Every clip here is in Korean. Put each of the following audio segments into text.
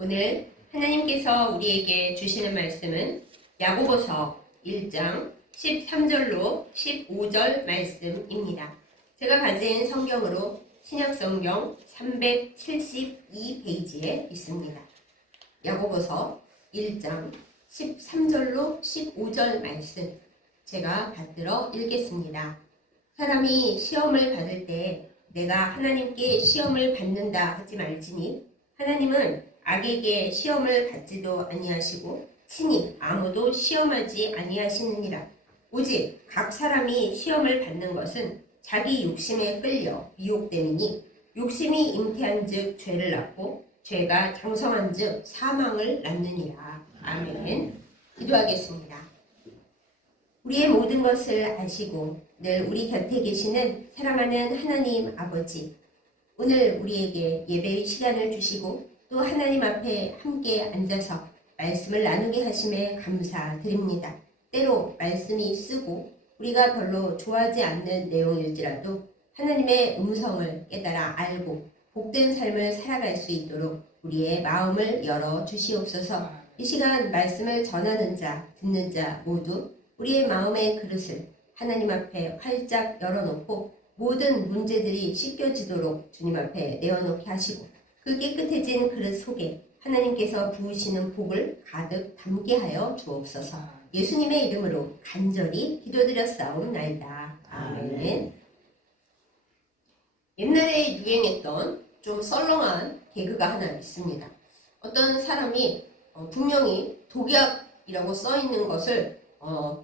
오늘 하나님께서 우리에게 주시는 말씀은 야고보서 1장 13절로 15절 말씀입니다. 제가 가진 성경으로 신약성경 372페이지에 있습니다. 야고보서 1장 13절로 15절 말씀 제가 받들어 읽겠습니다. 사람이 시험을 받을 때 내가 하나님께 시험을 받는다 하지 말지니 하나님은 악에게 시험을 받지도 아니하시고 친히 아무도 시험하지 아니하시느니라. 오직 각 사람이 시험을 받는 것은 자기 욕심에 끌려 미혹됨이니 욕심이 잉태한즉 죄를 낳고 죄가 장성한즉 사망을 낳느니라. 아멘. 기도하겠습니다. 우리의 모든 것을 아시고 늘 우리 곁에 계시는 사랑하는 하나님 아버지, 오늘 우리에게 예배의 시간을 주시고 또 하나님 앞에 함께 앉아서 말씀을 나누게 하심에 감사드립니다. 때로 말씀이 쓰고 우리가 별로 좋아하지 않는 내용일지라도 하나님의 음성을 깨달아 알고 복된 삶을 살아갈 수 있도록 우리의 마음을 열어 주시옵소서. 이 시간 말씀을 전하는 자, 듣는 자 모두 우리의 마음의 그릇을 하나님 앞에 활짝 열어놓고 모든 문제들이 씻겨지도록 주님 앞에 내어놓게 하시고 그 깨끗해진 그릇 속에 하나님께서 부으시는 복을 가득 담게 하여 주옵소서. 예수님의 이름으로 간절히 기도드렸사옵나이다. 아멘. 옛날에 유행했던 좀 썰렁한 개그가 하나 있습니다. 어떤 사람이 분명히 독약이라고 써있는 것을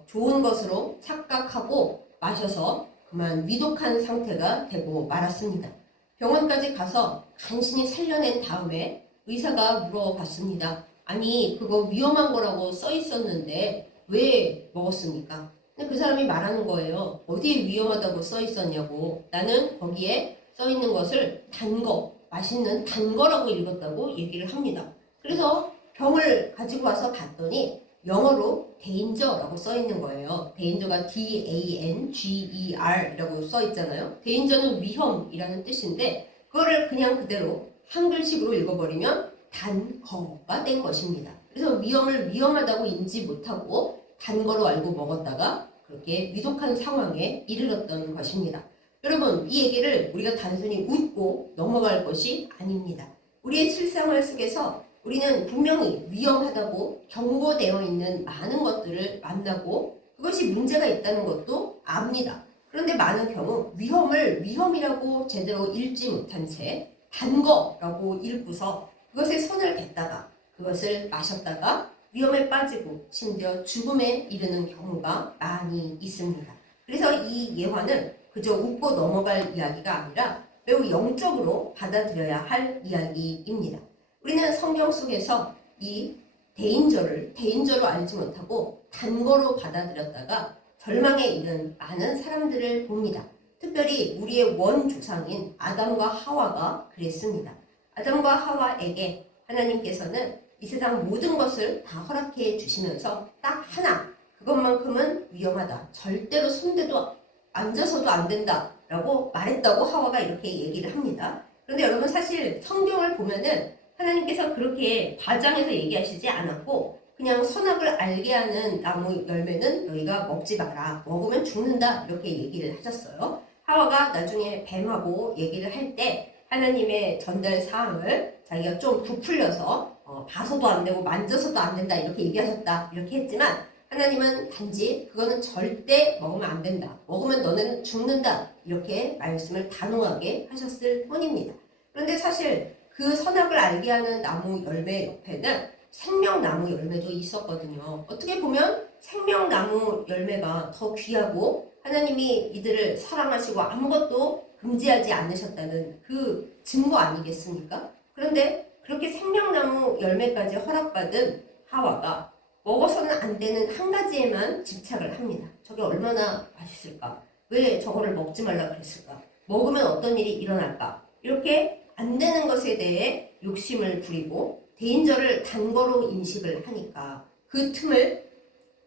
좋은 것으로 착각하고 마셔서 그만 위독한 상태가 되고 말았습니다. 병원까지 가서 간신히 살려낸 다음에 의사가 물어봤습니다. 아니, 그거 위험한 거라고 써 있었는데 왜 먹었습니까? 근데 그 사람이 말하는 거예요. 어디에 위험하다고 써 있었냐고. 나는 거기에 써 있는 것을 단 거, 맛있는 단 거라고 읽었다고 얘기를 합니다. 그래서 병을 가지고 와서 봤더니 영어로 데인저라고 써 있는 거예요. 데인저가 DANGER이라고 써 있잖아요. 데인저는 위험이라는 뜻인데 그거를 그냥 그대로 한글식으로 읽어버리면 단 거가 된 것입니다. 그래서 위험을 위험하다고 인지 못하고 단 거로 알고 먹었다가 그렇게 위독한 상황에 이르렀던 것입니다. 여러분, 이 얘기를 우리가 단순히 웃고 넘어갈 것이 아닙니다. 우리의 실생활 속에서 우리는 분명히 위험하다고 경고되어 있는 많은 것들을 만나고 그것이 문제가 있다는 것도 압니다. 그런데 많은 경우 위험을 위험이라고 제대로 읽지 못한 채 단 거라고 읽고서 그것에 손을 댔다가 그것을 마셨다가 위험에 빠지고 심지어 죽음에 이르는 경우가 많이 있습니다. 그래서 이 예화는 그저 웃고 넘어갈 이야기가 아니라 매우 영적으로 받아들여야 할 이야기입니다. 우리는 성경 속에서 이 데인저로 알지 못하고 단 거로 받아들였다가 절망에 이른 많은 사람들을 봅니다. 특별히 우리의 원조상인 아담과 하와가 그랬습니다. 아담과 하와에게 하나님께서는 이 세상 모든 것을 다 허락해 주시면서 딱 하나, 그것만큼은 위험하다. 절대로 손대도 앉아서도 안 된다. 라고 말했다고 하와가 이렇게 얘기를 합니다. 그런데 여러분, 사실 성경을 보면은 하나님께서 그렇게 과장해서 얘기하시지 않았고 그냥 선악을 알게 하는 나무 열매는 너희가 먹지 마라. 먹으면 죽는다. 이렇게 얘기를 하셨어요. 하와가 나중에 뱀하고 얘기를 할 때 하나님의 전달 사항을 자기가 좀 부풀려서 봐서도 안 되고 만져서도 안 된다. 이렇게 얘기하셨다. 이렇게 했지만 하나님은 단지 그거는 절대 먹으면 안 된다. 먹으면 너는 죽는다. 이렇게 말씀을 단호하게 하셨을 뿐입니다. 그런데 사실 그 선악을 알게 하는 나무 열매 옆에는 생명나무 열매도 있었거든요. 어떻게 보면 생명나무 열매가 더 귀하고 하나님이 이들을 사랑하시고 아무것도 금지하지 않으셨다는 그 증거 아니겠습니까? 그런데 그렇게 생명나무 열매까지 허락받은 하와가 먹어서는 안 되는 한 가지에만 집착을 합니다. 저게 얼마나 맛있을까? 왜 저거를 먹지 말라 그랬을까? 먹으면 어떤 일이 일어날까? 이렇게 안 되는 것에 대해 욕심을 부리고 데인저를 단 거로 인식을 하니까 그 틈을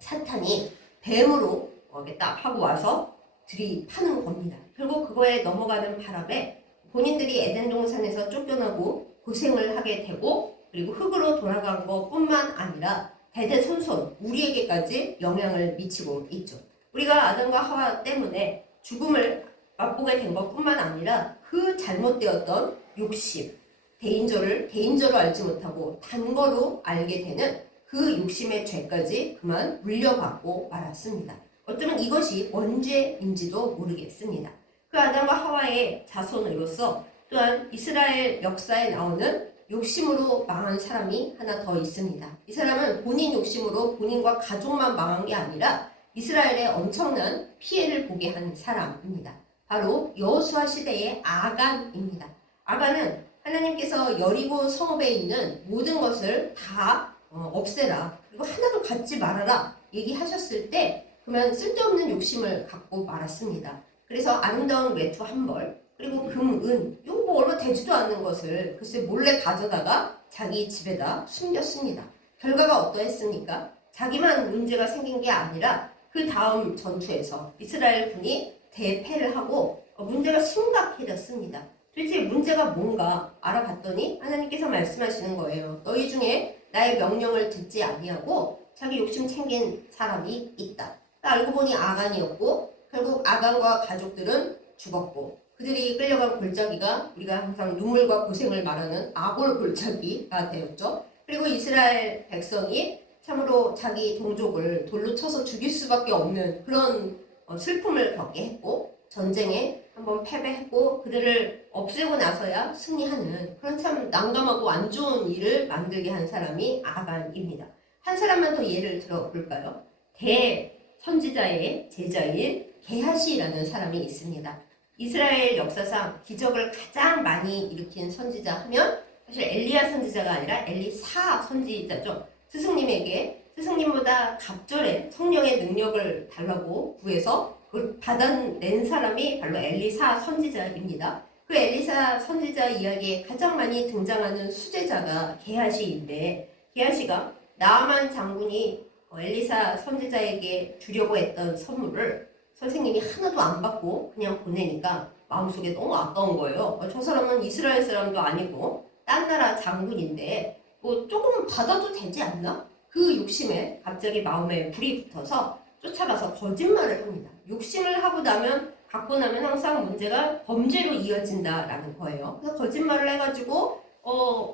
사탄이 뱀으로 이렇게 딱 하고 와서 들이파는 겁니다. 결국 그거에 넘어가는 바람에 본인들이 에덴 동산에서 쫓겨나고 고생을 하게 되고 그리고 흙으로 돌아간 것뿐만 아니라 대대손손 우리에게까지 영향을 미치고 있죠. 우리가 아담과 하와 때문에 죽음을 맛보게 된 것뿐만 아니라 그 잘못되었던 욕심, 개인저로 알지 못하고 단거로 알게 되는 그 욕심의 죄까지 그만 물려받고 말았습니다. 어쩌면 이것이 원죄인지도 모르겠습니다. 그 아담과 하와의 자손으로서 또한 이스라엘 역사에 나오는 욕심으로 망한 사람이 하나 더 있습니다. 이 사람은 본인 욕심으로 본인과 가족만 망한 게 아니라 이스라엘에 엄청난 피해를 보게 한 사람입니다. 바로 여호수아 시대의 아간입니다. 아간은 하나님께서 여리고 성읍에 있는 모든 것을 다 없애라, 그리고 하나도 갖지 말아라 얘기하셨을 때 그만 쓸데없는 욕심을 갖고 말았습니다. 그래서 아름다운 외투 한 벌, 그리고 금, 은, 이거 뭐 얼마 되지도 않는 것을 글쎄 몰래 가져다가 자기 집에다 숨겼습니다. 결과가 어떠했습니까? 자기만 문제가 생긴 게 아니라 그 다음 전투에서 이스라엘 군이 대패를 하고 문제가 심각해졌습니다. 도대체 문제가 뭔가 알아봤더니 하나님께서 말씀하시는 거예요. 너희 중에 나의 명령을 듣지 아니하고 자기 욕심 챙긴 사람이 있다. 알고 보니 아간이었고, 결국 아간과 가족들은 죽었고, 그들이 끌려간 골짜기가 우리가 항상 눈물과 고생을 말하는 아골 골짜기가 되었죠. 그리고 이스라엘 백성이 참으로 자기 동족을 돌로 쳐서 죽일 수밖에 없는 그런 슬픔을 겪게 했고, 전쟁에 한번 패배했고 그들을 없애고 나서야 승리하는 그런 참 난감하고 안 좋은 일을 만들게 한 사람이 아간입니다. 한 사람만 더 예를 들어볼까요? 대선지자의 제자인 게하시라는 사람이 있습니다. 이스라엘 역사상 기적을 가장 많이 일으킨 선지자 하면 사실 엘리야 선지자가 아니라 엘리사 선지자죠. 스승님보다 갑절에 성령의 능력을 달라고 구해서 그걸 받아낸 사람이 바로 엘리사 선지자입니다. 그 엘리사 선지자 이야기에 가장 많이 등장하는 수제자가 게하시인데, 게하시가 나아만 장군이 엘리사 선지자에게 주려고 했던 선물을 선생님이 하나도 안 받고 그냥 보내니까 마음속에 너무 아까운 거예요. 저 사람은 이스라엘 사람도 아니고 딴 나라 장군인데 뭐 조금 받아도 되지 않나? 그 욕심에 갑자기 마음에 불이 붙어서 쫓아가서 거짓말을 합니다. 욕심을 하고 나면, 갖고 나면 항상 문제가 범죄로 이어진다라는 거예요. 그래서 거짓말을 해가지고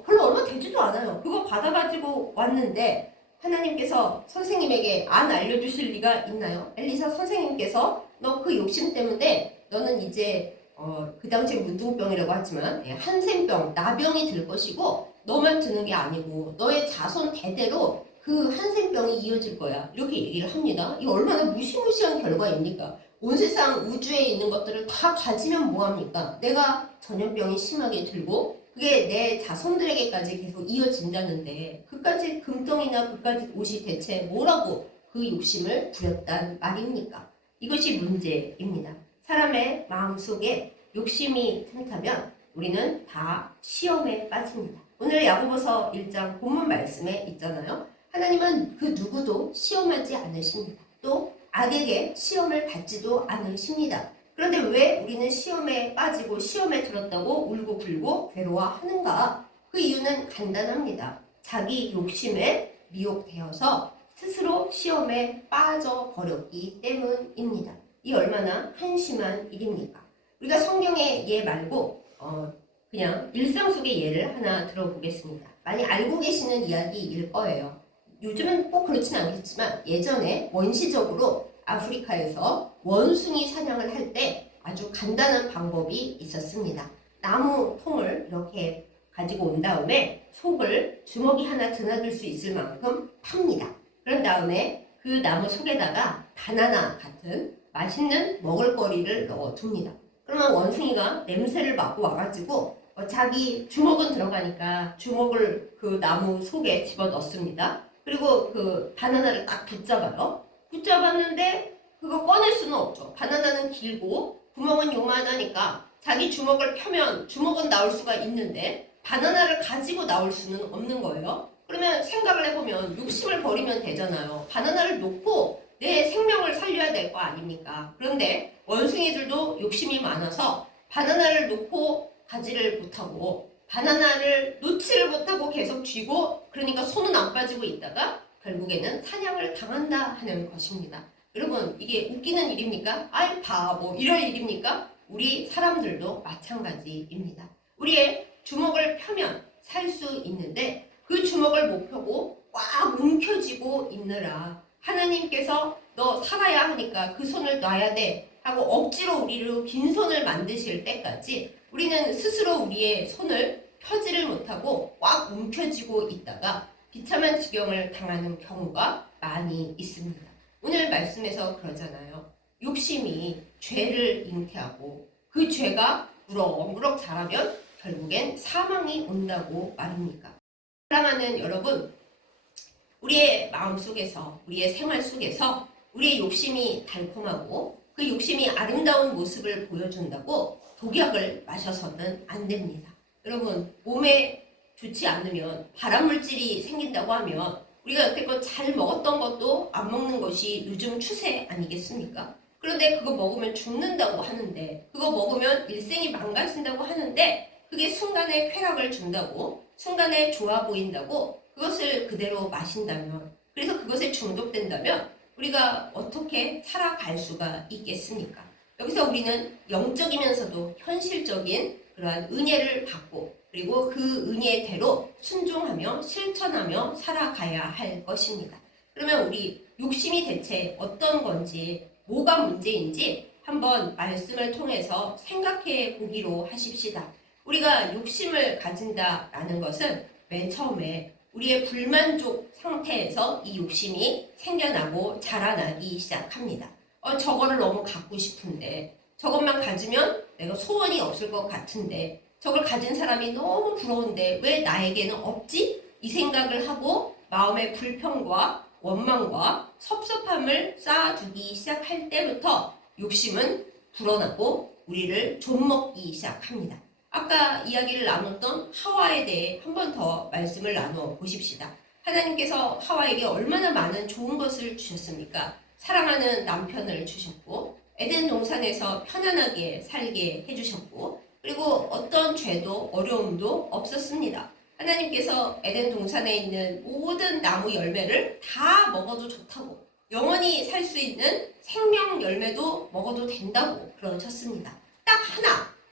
별로 얼마 되지도 않아요. 그거 받아가지고 왔는데 하나님께서 선생님에게 안 알려주실 리가 있나요? 엘리사 선생님께서 너 그 욕심 때문에 너는 이제 그 당시 문둥병이라고 하지만 한센병, 나병이 들 것이고 너만 드는 게 아니고 너의 자손 대대로 그 한센병이 이어질 거야. 이렇게 얘기를 합니다. 이거 얼마나 무시무시한 결과입니까? 온 세상 우주에 있는 것들을 다 가지면 뭐합니까? 내가 전염병이 심하게 들고 그게 내 자손들에게까지 계속 이어진다는데 그까지 금덩이나 그까지 옷이 대체 뭐라고 그 욕심을 부렸단 말입니까? 이것이 문제입니다. 사람의 마음속에 욕심이 틈타면 우리는 다 시험에 빠집니다. 오늘 야고보서 1장 본문 말씀에 있잖아요. 하나님은 그 누구도 시험하지 않으십니다. 또 악에게 시험을 받지도 않으십니다. 그런데 왜 우리는 시험에 빠지고 시험에 들었다고 울고 불고 괴로워하는가? 그 이유는 간단합니다. 자기 욕심에 미혹되어서 스스로 시험에 빠져버렸기 때문입니다. 이 얼마나 한심한 일입니까? 우리가 성경의 예 말고 그냥 일상 속의 예를 하나 들어보겠습니다. 많이 알고 계시는 이야기일 거예요. 요즘은 꼭 그렇진 않겠지만 예전에 원시적으로 아프리카에서 원숭이 사냥을 할 때 아주 간단한 방법이 있었습니다. 나무 통을 이렇게 가지고 온 다음에 속을 주먹이 하나 드나들 수 있을 만큼 팝니다. 그런 다음에 그 나무 속에다가 바나나 같은 맛있는 먹을거리를 넣어둡니다. 그러면 원숭이가 냄새를 맡고 와가지고 자기 주먹은 들어가니까 주먹을 그 나무 속에 집어넣습니다. 그리고 그 바나나를 딱 붙잡아요. 붙잡았는데 그거 꺼낼 수는 없죠. 바나나는 길고 구멍은 요만하니까 자기 주먹을 펴면 주먹은 나올 수가 있는데 바나나를 가지고 나올 수는 없는 거예요. 그러면 생각을 해보면 욕심을 버리면 되잖아요. 바나나를 놓고 내 생명을 살려야 될 거 아닙니까? 그런데 원숭이들도 욕심이 많아서 바나나를 놓고 가지를 못하고 바나나를 놓지를 못하고 계속 쥐고 그러니까 손은 안 빠지고 있다가 결국에는 사냥을 당한다 하는 것입니다. 여러분 이게 웃기는 일입니까? 아이 바보 이럴 일입니까? 우리 사람들도 마찬가지입니다. 우리의 주먹을 펴면 살 수 있는데 그 주먹을 못 펴고 꽉 움켜쥐고 있느라 하나님께서 너 살아야 하니까 그 손을 놔야 돼 하고 억지로 우리로 빈손을 만드실 때까지 우리는 스스로 우리의 손을 펴지를 못하고 꽉 움켜쥐고 있다가 비참한 지경을 당하는 경우가 많이 있습니다. 오늘 말씀에서 그러잖아요. 욕심이 죄를 잉태하고 그 죄가 무럭무럭 자라면 결국엔 사망이 온다고 말입니까? 사랑하는 여러분, 우리의 마음 속에서, 우리의 생활 속에서 우리의 욕심이 달콤하고 그 욕심이 아름다운 모습을 보여준다고 독약을 마셔서는 안 됩니다. 여러분, 몸에 좋지 않으면 발암물질이 생긴다고 하면 우리가 여태껏 잘 먹었던 것도 안 먹는 것이 요즘 추세 아니겠습니까? 그런데 그거 먹으면 죽는다고 하는데 그거 먹으면 일생이 망가진다고 하는데 그게 순간에 쾌락을 준다고 순간에 좋아 보인다고 그것을 그대로 마신다면 그래서 그것에 중독된다면 우리가 어떻게 살아갈 수가 있겠습니까? 여기서 우리는 영적이면서도 현실적인 그러한 은혜를 받고 그리고 그 은혜대로 순종하며 실천하며 살아가야 할 것입니다. 그러면 우리 욕심이 대체 어떤 건지 뭐가 문제인지 한번 말씀을 통해서 생각해 보기로 하십시다. 우리가 욕심을 가진다라는 것은 맨 처음에 우리의 불만족 상태에서 이 욕심이 생겨나고 자라나기 시작합니다. 저거를 너무 갖고 싶은데 저것만 가지면 내가 소원이 없을 것 같은데 저걸 가진 사람이 너무 부러운데 왜 나에게는 없지? 이 생각을 하고 마음의 불평과 원망과 섭섭함을 쌓아두기 시작할 때부터 욕심은 불어나고 우리를 좀먹기 시작합니다. 아까 이야기를 나눴던 하와에 대해 한 번 더 말씀을 나눠 보십시다. 하나님께서 하와에게 얼마나 많은 좋은 것을 주셨습니까? 사랑하는 남편을 주셨고 에덴 동산에서 편안하게 살게 해주셨고 그리고 어떤 죄도 어려움도 없었습니다. 하나님께서 에덴 동산에 있는 모든 나무 열매를 다 먹어도 좋다고 영원히 살 수 있는 생명 열매도 먹어도 된다고 그러셨습니다. 딱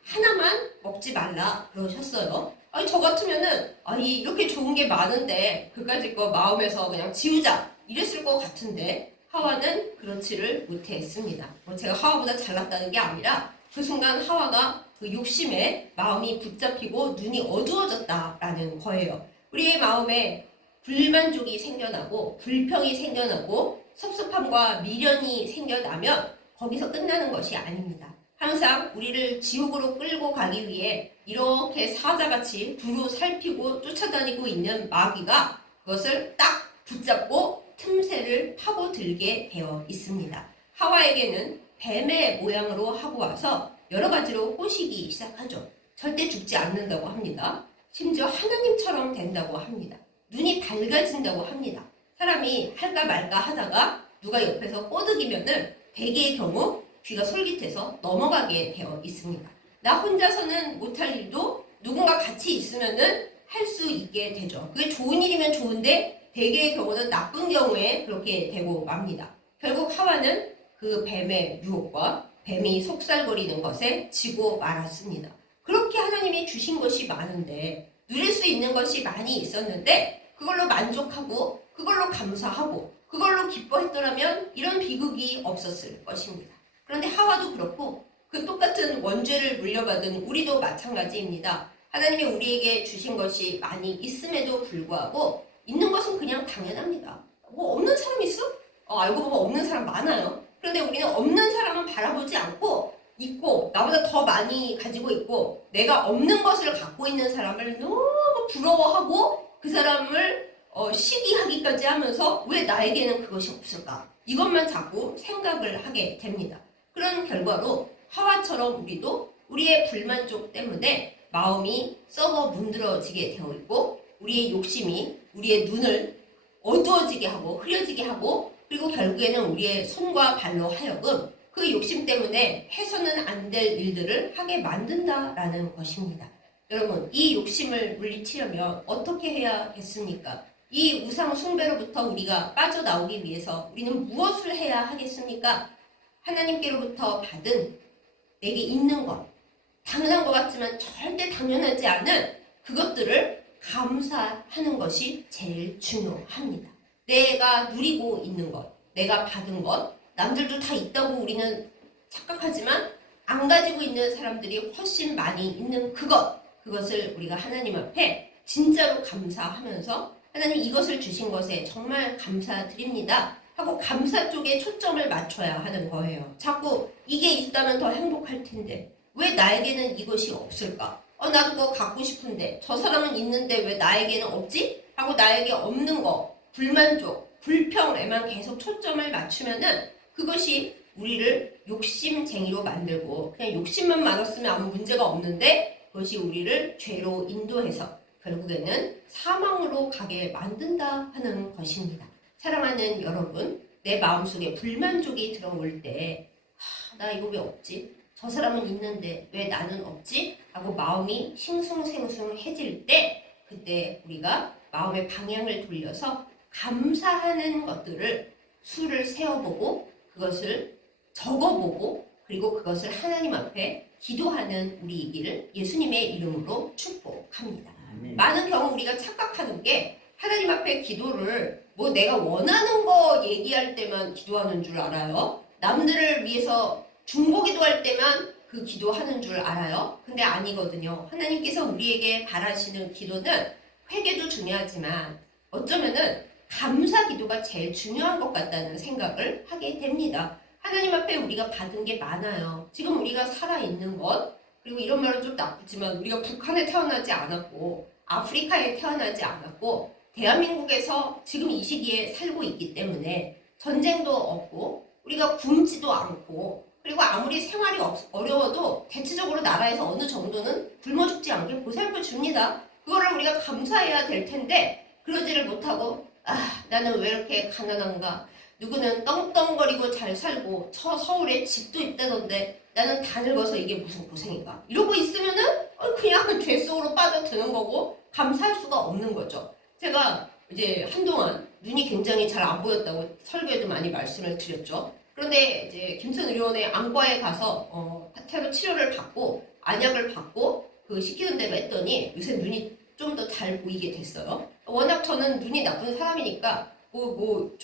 하나만 먹지 말라 그러셨어요. 아니 저 같으면은 아니 이렇게 좋은 게 많은데 그까짓 거 마음에서 그냥 지우자 이랬을 것 같은데 하와는 그렇지를 못했습니다. 제가 하와보다 잘났다는 게 아니라 그 순간 하와가 그 욕심에 마음이 붙잡히고 눈이 어두워졌다라는 거예요. 우리의 마음에 불만족이 생겨나고 불평이 생겨나고 섭섭함과 미련이 생겨나면 거기서 끝나는 것이 아닙니다. 항상 우리를 지옥으로 끌고 가기 위해 이렇게 사자같이 두루 살피고 쫓아다니고 있는 마귀가 그것을 딱 붙잡고 틈새를 파고들게 되어 있습니다. 하와에게는 뱀의 모양으로 하고 와서 여러 가지로 꼬시기 시작하죠. 절대 죽지 않는다고 합니다. 심지어 하나님처럼 된다고 합니다. 눈이 밝아진다고 합니다. 사람이 할까 말까 하다가 누가 옆에서 꼬드기면은 대개의 경우 귀가 솔깃해서 넘어가게 되어 있습니다. 나 혼자서는 못할 일도 누군가 같이 있으면은 할 수 있게 되죠. 그게 좋은 일이면 좋은데 대개의 경우는 나쁜 경우에 그렇게 되고 맙니다. 결국 하와는 그 뱀의 유혹과 뱀이 속살거리는 것에 지고 말았습니다. 그렇게 하나님이 주신 것이 많은데 누릴 수 있는 것이 많이 있었는데 그걸로 만족하고 그걸로 감사하고 그걸로 기뻐했더라면 이런 비극이 없었을 것입니다. 그런데 하와도 그렇고 그 똑같은 원죄를 물려받은 우리도 마찬가지입니다. 하나님이 우리에게 주신 것이 많이 있음에도 불구하고 있는 것은 그냥 당연합니다. 뭐 없는 사람 있어? 알고 보면 없는 사람 많아요. 그런데 우리는 없는 사람은 바라보지 않고 있고 나보다 더 많이 가지고 있고 내가 없는 것을 갖고 있는 사람을 너무 부러워하고 그 사람을 시기하기까지 하면서 왜 나에게는 그것이 없을까? 이것만 자꾸 생각을 하게 됩니다. 그런 결과로 하와처럼 우리도 우리의 불만족 때문에 마음이 썩어 문드러지게 되어 있고 우리의 욕심이 우리의 눈을 어두워지게 하고 흐려지게 하고 그리고 결국에는 우리의 손과 발로 하여금 그 욕심 때문에 해서는 안 될 일들을 하게 만든다라는 것입니다. 여러분, 이 욕심을 물리치려면 어떻게 해야겠습니까? 이 우상 숭배로부터 우리가 빠져나오기 위해서 우리는 무엇을 해야 하겠습니까? 하나님께로부터 받은 내게 있는 것, 당연한 것 같지만 절대 당연하지 않은 그것들을 감사하는 것이 제일 중요합니다. 내가 누리고 있는 것, 내가 받은 것, 남들도 다 있다고 우리는 착각하지만 안 가지고 있는 사람들이 훨씬 많이 있는 그것을 우리가 하나님 앞에 진짜로 감사하면서 하나님 이것을 주신 것에 정말 감사드립니다 하고 감사 쪽에 초점을 맞춰야 하는 거예요. 자꾸 이게 있다면 더 행복할 텐데 왜 나에게는 이것이 없을까? 나도 그거 갖고 싶은데 저 사람은 있는데 왜 나에게는 없지? 하고 나에게 없는 거, 불만족, 불평에만 계속 초점을 맞추면은 그것이 우리를 욕심쟁이로 만들고 그냥 욕심만 많았으면 아무 문제가 없는데 그것이 우리를 죄로 인도해서 결국에는 사망으로 가게 만든다 하는 것입니다. 사랑하는 여러분, 내 마음속에 불만족이 들어올 때 나 이거 왜 없지? 저 사람은 있는데 왜 나는 없지? 하고 마음이 싱숭생숭해질 때 그때 우리가 마음의 방향을 돌려서 감사하는 것들을 수를 세어보고 그것을 적어보고 그리고 그것을 하나님 앞에 기도하는 우리이기를 예수님의 이름으로 축복합니다. 많은 경우 우리가 착각하는 게 하나님 앞에 기도를 뭐 내가 원하는 거 얘기할 때만 기도하는 줄 알아요. 남들을 위해서 중보기도할 때만 그 기도하는 줄 알아요. 근데 아니거든요. 하나님께서 우리에게 바라시는 기도는 회개도 중요하지만 어쩌면은 감사 기도가 제일 중요한 것 같다는 생각을 하게 됩니다. 하나님 앞에 우리가 받은 게 많아요. 지금 우리가 살아있는 것, 그리고 이런 말은 좀 나쁘지만 우리가 북한에 태어나지 않았고 아프리카에 태어나지 않았고 대한민국에서 지금 이 시기에 살고 있기 때문에 전쟁도 없고 우리가 굶지도 않고 그리고 아무리 생활이 어려워도 대체적으로 나라에서 어느 정도는 굶어 죽지 않게 보살펴 줍니다. 그거를 우리가 감사해야 될 텐데 그러지를 못하고 나는 왜 이렇게 가난한가? 누구는 떵떵거리고 잘 살고 서울에 집도 있다던데 나는 다 늙어서 이게 무슨 고생인가? 이러고 있으면은 그냥 죄 속으로 빠져드는 거고 감사할 수가 없는 거죠. 제가 이제 한동안 눈이 굉장히 잘 안 보였다고 설교에도 많이 말씀을 드렸죠. 그런데 이제 김천 의료원의 안과에 가서 새로 치료를 받고 안약을 받고 그 시키는 대로 했더니 요새 눈이 좀 더 잘 보이게 됐어요. 워낙 저는 눈이 나쁜 사람이니까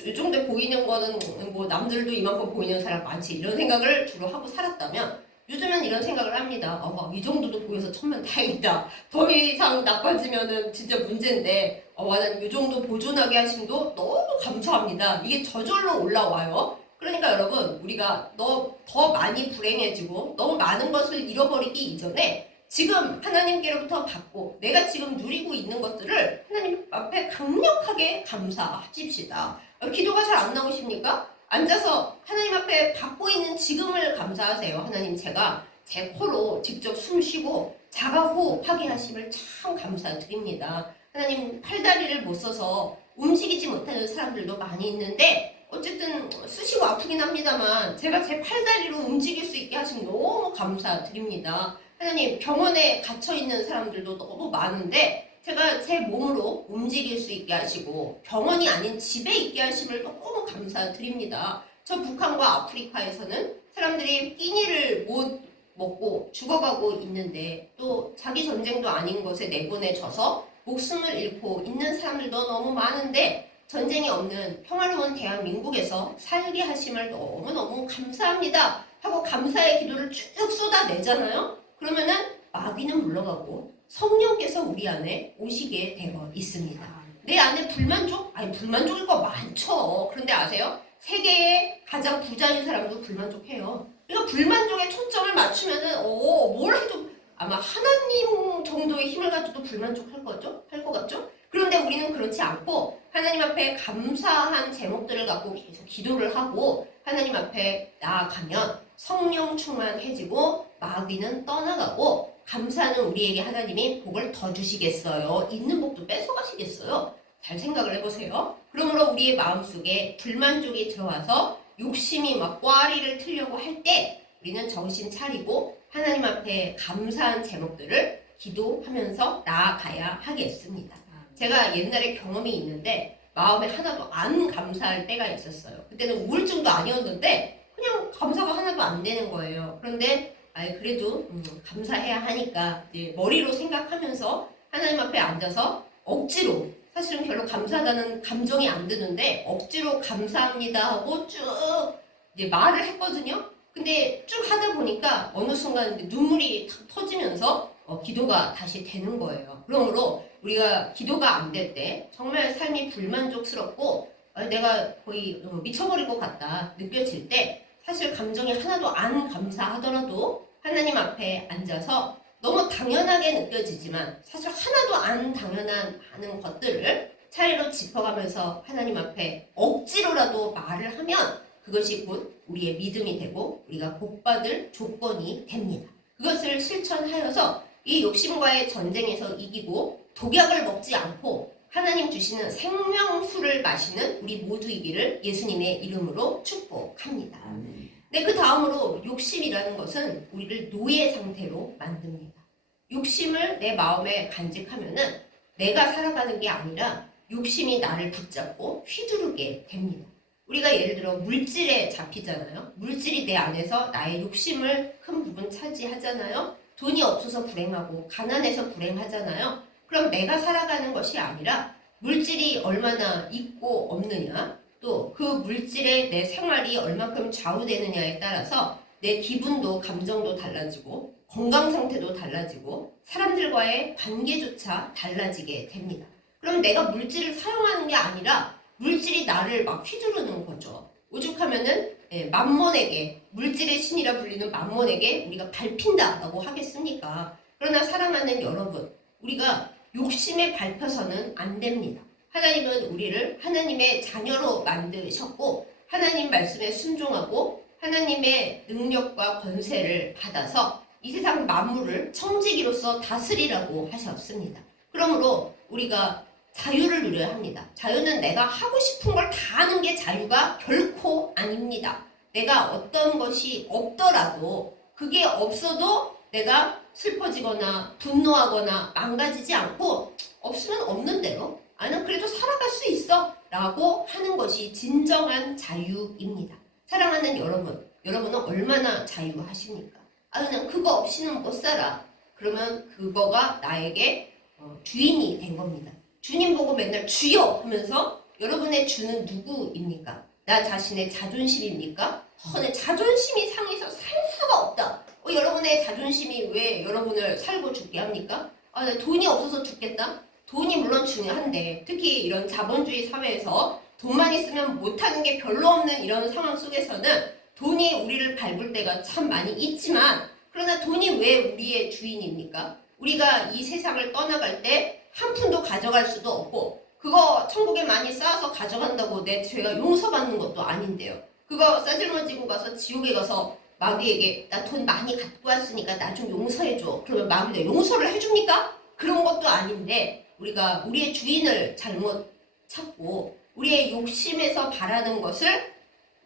이 정도 보이는 거는 뭐 남들도 이만큼 보이는 사람 많지 이런 생각을 주로 하고 살았다면 요즘은 이런 생각을 합니다. 이 정도도 보여서 천만다행이다. 더 이상 나빠지면은 진짜 문제인데 나는 이 정도 보존하게 하심도 너무 감사합니다. 이게 저절로 올라와요. 그러니까 여러분 우리가 더 많이 불행해지고 너무 많은 것을 잃어버리기 이전에 지금 하나님께로부터 받고 내가 지금 누리고 있는 것들을 하나님 앞에 강력하게 감사하십시다. 기도가 잘 안 나오십니까? 앉아서 하나님 앞에 받고 있는 지금을 감사하세요. 하나님 제가 제 코로 직접 숨 쉬고 자가호흡하게 하심을 참 감사드립니다. 하나님 팔다리를 못 써서 움직이지 못하는 사람들도 많이 있는데 어쨌든 쓰시고 아프긴 합니다만 제가 제 팔다리로 움직일 수 있게 하심 너무 감사드립니다. 하나님 병원에 갇혀있는 사람들도 너무 많은데 제가 제 몸으로 움직일 수 있게 하시고 병원이 아닌 집에 있게 하심을 너무 감사드립니다. 저 북한과 아프리카에서는 사람들이 끼니를 못 먹고 죽어가고 있는데 또 자기 전쟁도 아닌 것에 내보내져서 목숨을 잃고 있는 사람들도 너무 많은데 전쟁이 없는 평화로운 대한민국에서 살게 하심을 너무너무 감사합니다 하고 감사의 기도를 쭉 쏟아내잖아요. 그러면은 마귀는 물러가고 성령께서 우리 안에 오시게 되어 있습니다. 내 안에 불만족? 불만족일 거 많죠. 그런데 아세요? 세계의 가장 부자인 사람도 불만족해요. 그러니까 불만족에 초점을 맞추면은 뭘 해도 아마 하나님 정도의 힘을 가지고도 불만족할 거죠? 할 것 같죠? 그런데 우리는 그렇지 않고 하나님 앞에 감사한 제목들을 갖고 계속 기도를 하고 하나님 앞에 나아가면 성령 충만해지고 마귀는 떠나가고 감사는 우리에게 하나님이 복을 더 주시겠어요? 있는 복도 뺏어가시겠어요? 잘 생각을 해보세요. 그러므로 우리의 마음속에 불만족이 들어와서 욕심이 막 꽈리를 틀려고 할 때 우리는 정신 차리고 하나님 앞에 감사한 제목들을 기도하면서 나아가야 하겠습니다. 제가 옛날에 경험이 있는데 마음에 하나도 안 감사할 때가 있었어요. 그때는 우울증도 아니었는데 그냥 감사가 하나도 안 되는 거예요. 그런데 그래도 감사해야 하니까 이제 머리로 생각하면서 하나님 앞에 앉아서 억지로, 사실은 별로 감사하다는 감정이 안 드는데 억지로 감사합니다 하고 쭉 이제 말을 했거든요. 근데 쭉 하다 보니까 어느 순간 눈물이 탁 터지면서 기도가 다시 되는 거예요. 그러므로 우리가 기도가 안 될 때 정말 삶이 불만족스럽고 내가 거의 미쳐버릴 것 같다 느껴질 때 사실 감정이 하나도 안 감사하더라도 하나님 앞에 앉아서 너무 당연하게 느껴지지만 사실 하나도 안 당연한 하는 것들을 차례로 짚어가면서 하나님 앞에 억지로라도 말을 하면 그것이 곧 우리의 믿음이 되고 우리가 복받을 조건이 됩니다. 그것을 실천하여서 이 욕심과의 전쟁에서 이기고 독약을 먹지 않고 하나님 주시는 생명수를 마시는 우리 모두이기를 예수님의 이름으로 축복합니다. 네, 그 다음으로 욕심이라는 것은 우리를 노예 상태로 만듭니다. 욕심을 내 마음에 간직하면은 내가 살아가는 게 아니라 욕심이 나를 붙잡고 휘두르게 됩니다. 우리가 예를 들어 물질에 잡히잖아요. 물질이 내 안에서 나의 욕심을 큰 부분 차지하잖아요. 돈이 없어서 불행하고 가난해서 불행하잖아요. 그럼 내가 살아가는 것이 아니라 물질이 얼마나 있고 없느냐, 또 그 물질에 내 생활이 얼마큼 좌우되느냐에 따라서 내 기분도 감정도 달라지고 건강 상태도 달라지고 사람들과의 관계조차 달라지게 됩니다. 그럼 내가 물질을 사용하는 게 아니라 물질이 나를 막 휘두르는 거죠. 오죽하면은 맘몬에게, 물질의 신이라 불리는 맘몬에게 우리가 밟힌다라고 하겠습니까? 그러나 사랑하는 여러분, 우리가 욕심에 밟혀서는 안 됩니다. 하나님은 우리를 하나님의 자녀로 만드셨고 하나님 말씀에 순종하고 하나님의 능력과 권세를 받아서 이 세상 만물을 청지기로서 다스리라고 하셨습니다. 그러므로 우리가 자유를 누려야 합니다. 자유는 내가 하고 싶은 걸 다 하는 게 자유가 결코 아닙니다. 내가 어떤 것이 없더라도 그게 없어도 내가 슬퍼지거나 분노하거나 망가지지 않고 없으면 없는 대로 나는 그래도 살아갈 수 있어 라고 하는 것이 진정한 자유입니다. 사랑하는 여러분, 여러분은 얼마나 자유하십니까? 나는 그거 없이는 못 살아. 그러면 그거가 나에게 주인이 된 겁니다. 주님 보고 맨날 주여 하면서 여러분의 주는 누구입니까? 나 자신의 자존심입니까? 내 자존심이 상해서 살 수가 없다. 여러분의 자존심이 왜 여러분을 살고 죽게 합니까? 나 돈이 없어서 죽겠다? 돈이 물론 중요한데 특히 이런 자본주의 사회에서 돈만 있으면 못하는 게 별로 없는 이런 상황 속에서는 돈이 우리를 밟을 때가 참 많이 있지만 그러나 돈이 왜 우리의 주인입니까? 우리가 이 세상을 떠나갈 때 한 푼도 가져갈 수도 없고 그거 천국에 많이 쌓아서 가져간다고 내 죄가 용서받는 것도 아닌데요. 그거 싸질머지고 가서 지옥에 가서 마귀에게 나 돈 많이 갖고 왔으니까 나 좀 용서해줘. 그러면 마귀가 용서를 해줍니까? 그런 것도 아닌데 우리가 우리의 주인을 잘못 찾고 우리의 욕심에서 바라는 것을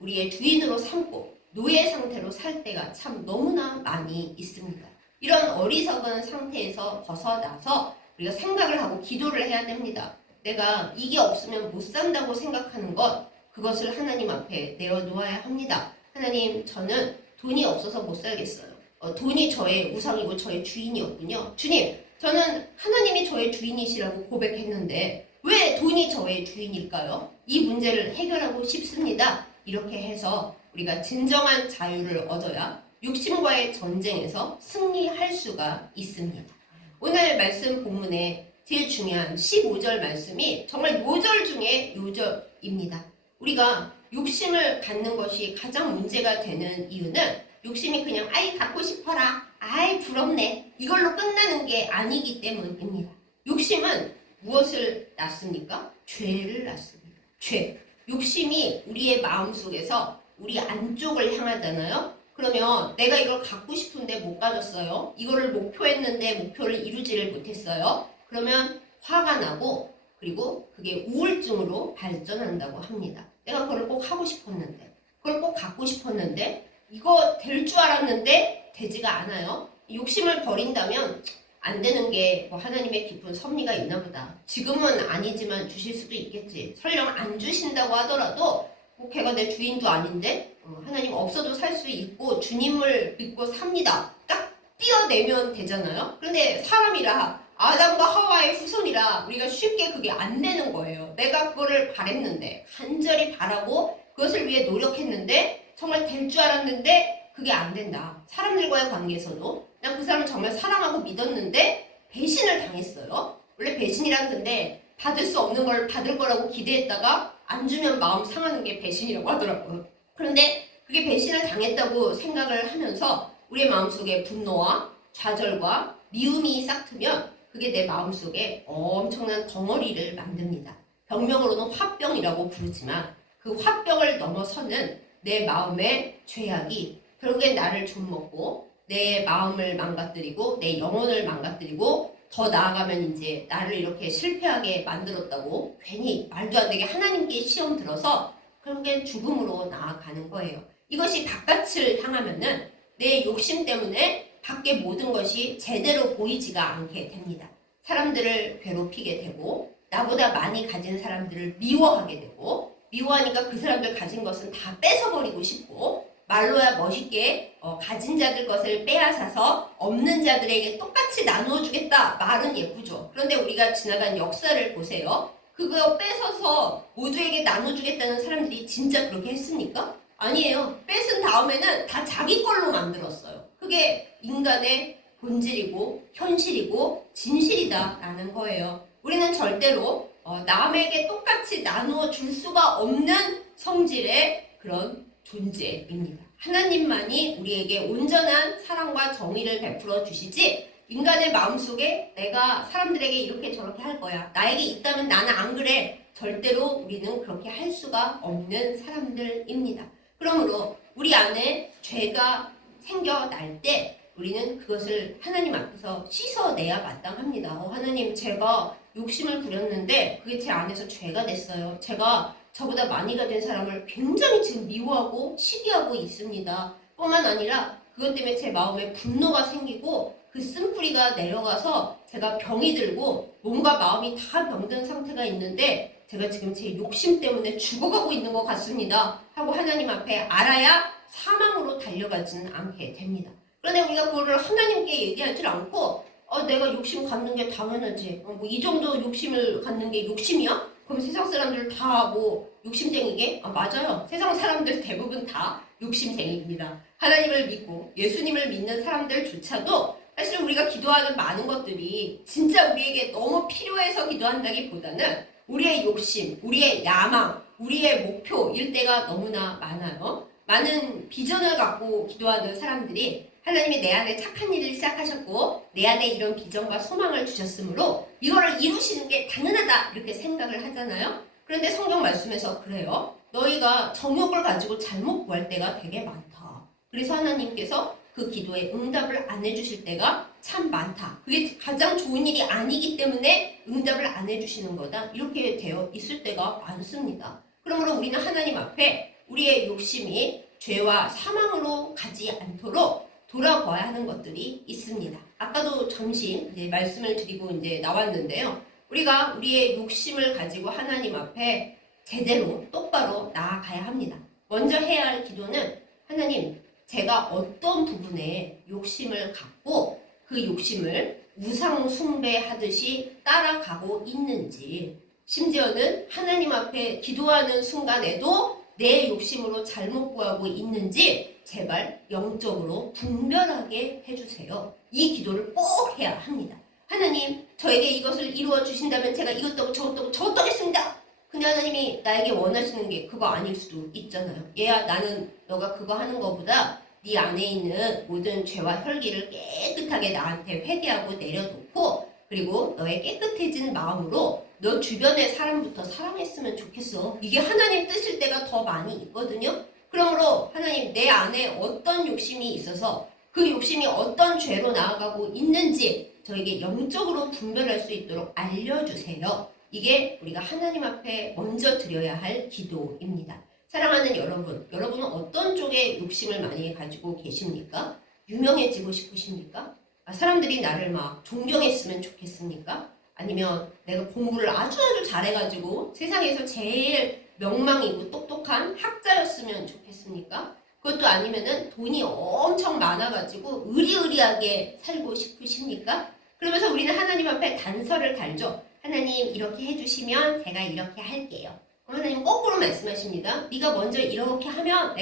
우리의 주인으로 삼고 노예 상태로 살 때가 참 너무나 많이 있습니다. 이런 어리석은 상태에서 벗어나서 우리가 생각을 하고 기도를 해야 됩니다. 내가 이게 없으면 못 산다고 생각하는 것, 그것을 하나님 앞에 내어놓아야 합니다. 하나님, 저는 돈이 없어서 못 살겠어요. 돈이 저의 우상이고 저의 주인이었군요. 주님, 저는 하나님이 저의 주인이시라고 고백했는데 왜 돈이 저의 주인일까요? 이 문제를 해결하고 싶습니다. 이렇게 해서 우리가 진정한 자유를 얻어야 욕심과의 전쟁에서 승리할 수가 있습니다. 오늘 말씀 본문에 제일 중요한 15절 말씀이 정말 요절 중에 요절입니다. 우리가 욕심을 갖는 것이 가장 문제가 되는 이유는 욕심이 그냥 아이 갖고 싶어라, 아이 부럽네 이걸로 끝나는 게 아니기 때문입니다. 욕심은 무엇을 낳습니까? 죄를 낳습니다. 죄. 욕심이 우리의 마음속에서 우리 안쪽을 향하잖아요. 그러면 내가 이걸 갖고 싶은데 못 가졌어요. 이거를 목표했는데 목표를 이루지를 못했어요. 그러면 화가 나고 그리고 그게 우울증으로 발전한다고 합니다. 내가 그걸 꼭 하고 싶었는데 그걸 꼭 갖고 싶었는데 이거 될 줄 알았는데 되지가 않아요. 욕심을 버린다면 안 되는 게 뭐 하나님의 깊은 섭리가 있나 보다. 지금은 아니지만 주실 수도 있겠지. 설령 안 주신다고 하더라도 뭐 걔가 내 주인도 아닌데 하나님 없어도 살 수 있고 주님을 믿고 삽니다. 딱 띄어내면 되잖아요. 그런데 사람이라 아담과 하와의 후손이라 우리가 쉽게 그게 안 되는 거예요. 내가 그거를 바랬는데 간절히 바라고 그것을 위해 노력했는데 정말 될 줄 알았는데 그게 안 된다. 사람들과의 관계에서도 난 그 사람을 정말 사랑하고 믿었는데 배신을 당했어요. 원래 배신이란 근데 받을 수 없는 걸 받을 거라고 기대했다가 안 주면 마음 상하는 게 배신이라고 하더라고요. 그런데 그게 배신을 당했다고 생각을 하면서 우리의 마음속에 분노와 좌절과 미움이 싹트면 그게 내 마음속에 엄청난 덩어리를 만듭니다. 병명으로는 화병이라고 부르지만 그 화병을 넘어서는 내 마음의 죄악이 결국엔 나를 좀먹고 내 마음을 망가뜨리고 내 영혼을 망가뜨리고 더 나아가면 이제 나를 이렇게 실패하게 만들었다고 괜히 말도 안 되게 하나님께 시험 들어서 결국엔 죽음으로 나아가는 거예요. 이것이 바깥을 향하면은 내 욕심 때문에 밖의 모든 것이 제대로 보이지가 않게 됩니다. 사람들을 괴롭히게 되고 나보다 많이 가진 사람들을 미워하게 되고 미워하니까 그 사람들 가진 것은 다 뺏어버리고 싶고 말로야 멋있게 가진 자들 것을 빼앗아서 없는 자들에게 똑같이 나누어 주겠다. 말은 예쁘죠. 그런데 우리가 지나간 역사를 보세요. 그거 뺏어서 모두에게 나눠주겠다는 사람들이 진짜 그렇게 했습니까? 아니에요. 뺏은 다음에는 다 자기 걸로 만들었어요. 그게 인간의 본질이고 현실이고 진실이다라는 거예요. 우리는 절대로 남에게 똑같이 나누어 줄 수가 없는 성질의 그런 존재입니다. 하나님만이 우리에게 온전한 사랑과 정의를 베풀어 주시지 인간의 마음속에 내가 사람들에게 이렇게 저렇게 할 거야. 나에게 있다면 나는 안 그래. 절대로 우리는 그렇게 할 수가 없는 사람들입니다. 그러므로 우리 안에 죄가 생겨날 때 우리는 그것을 하나님 앞에서 씻어내야 마땅합니다. 하나님 제가 욕심을 부렸는데 그게 제 안에서 죄가 됐어요. 제가 저보다 많이 가진 사람을 굉장히 지금 미워하고 시기하고 있습니다. 뿐만 아니라 그것 때문에 제 마음에 분노가 생기고 그 쓴뿌리가 내려가서 제가 병이 들고 몸과 마음이 다 병든 상태가 있는데 제가 지금 제 욕심 때문에 죽어가고 있는 것 같습니다. 하고 하나님 앞에 알아야 사망으로 달려가지는 않게 됩니다. 그런데 우리가 그거를 하나님께 얘기하지 않고 내가 욕심 갖는 게 당연하지. 뭐 이 정도 욕심을 갖는 게 욕심이야? 그럼 세상 사람들 다 뭐 욕심쟁이게? 맞아요. 세상 사람들 대부분 다 욕심쟁이입니다. 하나님을 믿고 예수님을 믿는 사람들조차도 사실 우리가 기도하는 많은 것들이 진짜 우리에게 너무 필요해서 기도한다기보다는 우리의 욕심, 우리의 야망, 우리의 목표일 때가 너무나 많아요. 많은 비전을 갖고 기도하는 사람들이 하나님이 내 안에 착한 일을 시작하셨고 내 안에 이런 비전과 소망을 주셨으므로 이거를 이루시는 게 당연하다 이렇게 생각을 하잖아요. 그런데 성경 말씀에서 그래요. 너희가 정욕을 가지고 잘못 구할 때가 되게 많다. 그래서 하나님께서 그 기도에 응답을 안 해주실 때가 참 많다. 그게 가장 좋은 일이 아니기 때문에 응답을 안 해주시는 거다. 이렇게 되어 있을 때가 많습니다. 그러므로 우리는 하나님 앞에 우리의 욕심이 죄와 사망으로 가지 않도록 돌아봐야 하는 것들이 있습니다. 아까도 잠시 말씀을 드리고 나왔는데요. 우리가 우리의 욕심을 가지고 하나님 앞에 제대로 똑바로 나아가야 합니다. 먼저 해야 할 기도는 하나님, 제가 어떤 부분에 욕심을 갖고 그 욕심을 우상 숭배하듯이 따라가고 있는지, 심지어는 하나님 앞에 기도하는 순간에도 내 욕심으로 잘못 구하고 있는지 제발 영적으로 분별하게 해주세요. 이 기도를 꼭 해야 합니다. 하나님, 저에게 이것을 이루어 주신다면 제가 이것도 저것도 하겠습니다. 근데 하나님이 나에게 원하시는 게 그거 아닐 수도 있잖아요. 얘야, 나는 너가 그거 하는 것보다 네 안에 있는 모든 죄와 혈기를 깨끗하게 나한테 회개하고 내려놓고 그리고 너의 깨끗해진 마음으로 너 주변의 사람부터 사랑했으면 좋겠어. 이게 하나님 뜻일 때가 더 많이 있거든요. 그러므로 하나님, 내 안에 어떤 욕심이 있어서 그 욕심이 어떤 죄로 나아가고 있는지 저에게 영적으로 분별할 수 있도록 알려주세요. 이게 우리가 하나님 앞에 먼저 드려야 할 기도입니다. 사랑하는 여러분, 여러분은 어떤 쪽에 욕심을 많이 가지고 계십니까? 유명해지고 싶으십니까? 사람들이 나를 막 존경했으면 좋겠습니까? 아니면 내가 공부를 아주 잘해가지고 세상에서 제일 명망이고 똑똑한 학자였으면 좋겠습니까? 그것도 아니면은 돈이 엄청 많아가지고 의리의리하게 살고 싶으십니까? 그러면서 우리는 하나님 앞에 단서를 달죠. 하나님 이렇게 해주시면 제가 이렇게 할게요. 하나님 거꾸로 말씀하십니다. 네가 먼저 이렇게 하면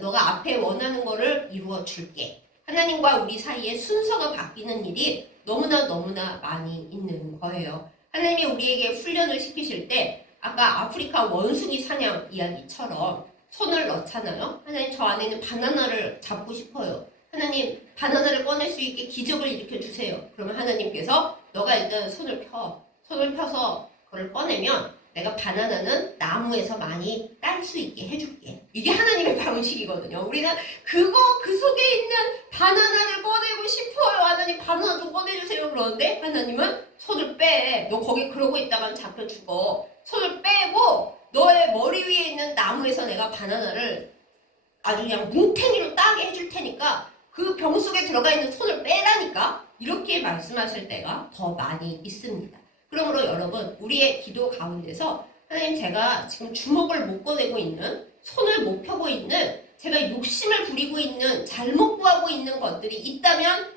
너가 앞에 원하는 거를 이루어 줄게. 하나님과 우리 사이에 순서가 바뀌는 일이 너무나 많이 있는 거예요. 하나님이 우리에게 훈련을 시키실 때 아까 아프리카 원숭이 사냥 이야기처럼 손을 넣잖아요. 하나님 저 안에는 바나나를 잡고 싶어요. 하나님 바나나를 꺼낼 수 있게 기적을 일으켜 주세요. 그러면 하나님께서 너가 일단 손을 펴. 손을 펴서 그걸 꺼내면 내가 바나나는 나무에서 많이 딸 수 있게 해줄게. 이게 하나님의 방식이거든요. 우리는 그 속에 있는 바나나를 꺼내고 싶어요. 하나님 바나나 좀 꺼내주세요. 그러는데 하나님은 손을 빼. 너 거기 그러고 있다가는 잡혀 죽어. 손을 빼고 너의 머리 위에 있는 나무에서 내가 바나나를 아주 그냥 뭉탱이로 따게 해줄 테니까 그 병 속에 들어가 있는 손을 빼라니까 이렇게 말씀하실 때가 더 많이 있습니다. 그러므로 여러분 우리의 기도 가운데서 하나님 제가 지금 주먹을 못 꺼내고 있는 손을 못 펴고 있는 제가 욕심을 부리고 있는 잘못 구하고 있는 것들이 있다면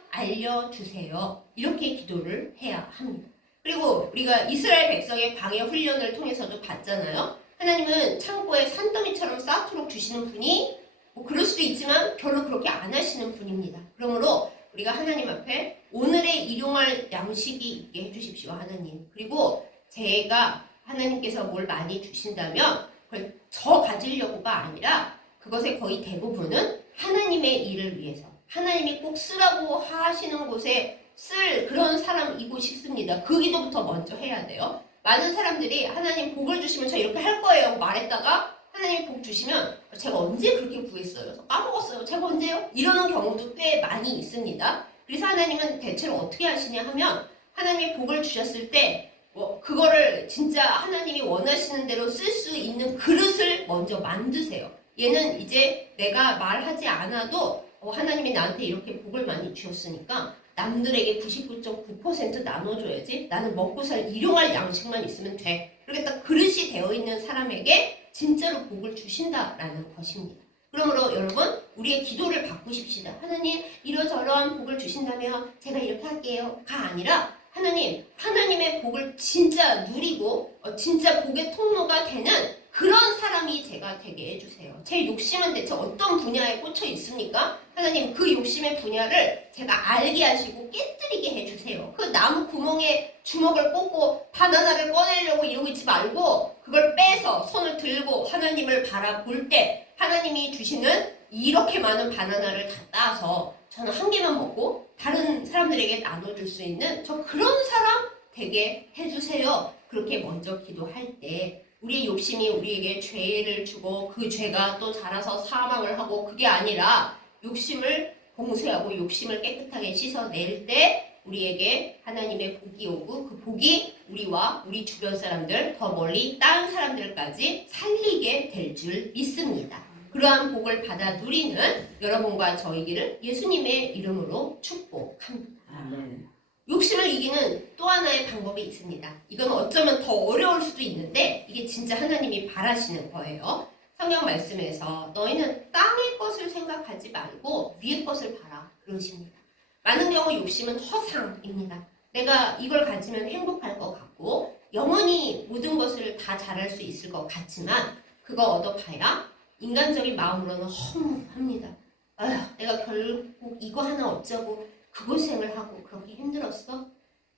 알려주세요. 이렇게 기도를 해야 합니다. 그리고 우리가 이스라엘 백성의 방해 훈련을 통해서도 봤잖아요. 하나님은 창고에 산더미처럼 쌓도록 주시는 분이 뭐 그럴 수도 있지만 별로 그렇게 안 하시는 분입니다. 그러므로 우리가 하나님 앞에 오늘의 일용할 양식이 있게 해주십시오. 하나님. 그리고 제가 하나님께서 뭘 많이 주신다면 그걸 저 가지려고가 아니라 그것의 거의 대부분은 하나님의 일을 위해서 하나님이 꼭 쓰라고 하시는 곳에 쓸 그런 사람이고 싶습니다. 그 기도부터 먼저 해야 돼요. 많은 사람들이 하나님 복을 주시면 저 이렇게 할 거예요 말했다가 하나님이 복 주시면 제가 언제 그렇게 구했어요? 저 까먹었어요. 제가 언제요? 이러는 경우도 꽤 많이 있습니다. 그래서 하나님은 대체로 어떻게 하시냐 하면 하나님이 복을 주셨을 때 그거를 진짜 하나님이 원하시는 대로 쓸 수 있는 그릇을 먼저 만드세요. 얘는 이제 내가 말하지 않아도 하나님이 나한테 이렇게 복을 많이 주셨으니까 남들에게 99.9% 나눠줘야지. 나는 먹고 살 일용할 양식만 있으면 돼. 그렇게 딱 그릇이 되어 있는 사람에게 진짜로 복을 주신다라는 것입니다. 그러므로 여러분 우리의 기도를 바꾸십시다. 하나님 이러저러한 복을 주신다면 제가 이렇게 할게요가 아니라 하나님 하나님의 복을 진짜 누리고 진짜 복의 통로가 되는 그런 사람이 제가 되게 해주세요. 제 욕심은 대체 어떤 분야에 꽂혀 있습니까? 하나님 그 욕심의 분야를 제가 알게 하시고 깨뜨리게 해주세요. 그 나무 구멍에 주먹을 꽂고 바나나를 꺼내려고 이러고 있지 말고 그걸 빼서 손을 들고 하나님을 바라볼 때 하나님이 주시는 이렇게 많은 바나나를 다 따서 저는 한 개만 먹고 다른 사람들에게 나눠줄 수 있는 저 그런 사람 되게 해주세요. 그렇게 먼저 기도할 때 우리의 욕심이 우리에게 죄를 주고 그 죄가 또 자라서 사망을 하고 그게 아니라 욕심을 봉쇄하고 욕심을 깨끗하게 씻어낼 때 우리에게 하나님의 복이 오고 그 복이 우리와 우리 주변 사람들 더 멀리 다른 사람들까지 살리게 될 줄 믿습니다. 그러한 복을 받아 누리는 여러분과 저희기를 예수님의 이름으로 축복합니다. 아멘. 욕심을 이기는 또 하나의 방법이 있습니다. 이건 어쩌면 더 어려울 수도 있는데 이게 진짜 하나님이 바라시는 거예요. 성경 말씀에서 너희는 땅의 것을 생각하지 말고 위의 것을 바라 그러십니다. 많은 경우 욕심은 허상입니다. 내가 이걸 가지면 행복할 것 같고 영원히 모든 것을 다 잘할 수 있을 것 같지만 그거 얻어봐야 인간적인 마음으로는 허무합니다. 아휴, 내가 결국 이거 하나 얻자고 그 고생을 하고 그렇게 힘들었어?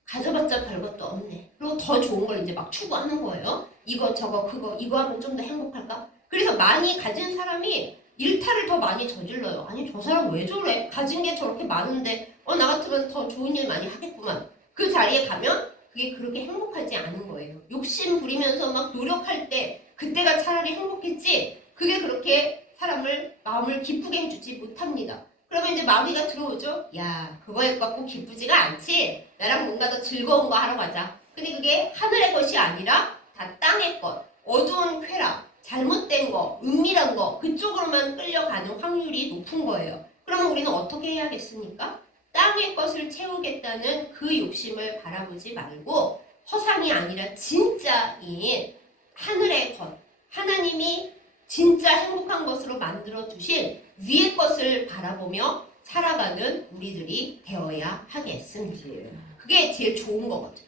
가져봤자 별것도 없네. 그리고 더 좋은 걸 이제 막 추구하는 거예요. 이거 저거 그거 이거 하면 좀 더 행복할까? 그래서 많이 가진 사람이 일탈을 더 많이 저질러요. 아니 저 사람 왜 저래? 가진 게 저렇게 많은데 나 같으면 더 좋은 일 많이 하겠구만. 그 자리에 가면 그게 그렇게 행복하지 않은 거예요. 욕심 부리면서 막 노력할 때 그때가 차라리 행복했지 그게 그렇게 사람을 마음을 기쁘게 해주지 못합니다. 그러면 이제 마귀가 들어오죠. 야 그거에 갖고 기쁘지가 않지. 나랑 뭔가 더 즐거운 거 하러 가자. 근데 그게 하늘의 것이 아니라 다 땅의 것. 어두운 쾌락, 잘못된 거, 은밀한 거 그쪽으로만 끌려가는 확률이 높은 거예요. 그러면 우리는 어떻게 해야겠습니까? 땅의 것을 채우겠다는 그 욕심을 바라보지 말고 허상이 아니라 진짜인 하늘의 것, 하나님이 진짜 행복한 것으로 만들어 두신 위의 것을 바라보며 살아가는 우리들이 되어야 하겠습니다. 그게 제일 좋은 거거든요.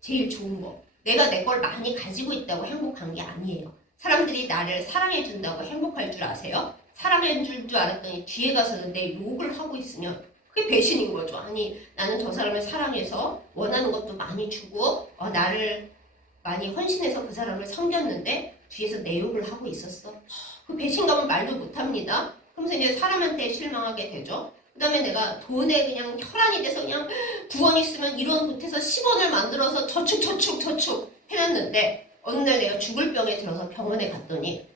제일 좋은 거. 내가 내 걸 많이 가지고 있다고 행복한 게 아니에요. 사람들이 나를 사랑해 준다고 행복할 줄 아세요? 사랑해 줄 줄 알았더니 뒤에 가서는 내 욕을 하고 있으면 그게 배신인 거죠. 아니 나는 저 사람을 사랑해서 원하는 것도 많이 주고 나를 많이 헌신해서 그 사람을 섬겼는데 뒤에서 내 욕을 하고 있었어. 그 배신감은 말도 못합니다. 그러면서 이제 사람한테 실망하게 되죠. 그 다음에 내가 돈에 그냥 혈안이 돼서 그냥 9원 있으면 1원 보태서 10원을 만들어서 저축 해놨는데 어느 날 내가 죽을 병에 들어서 병원에 갔더니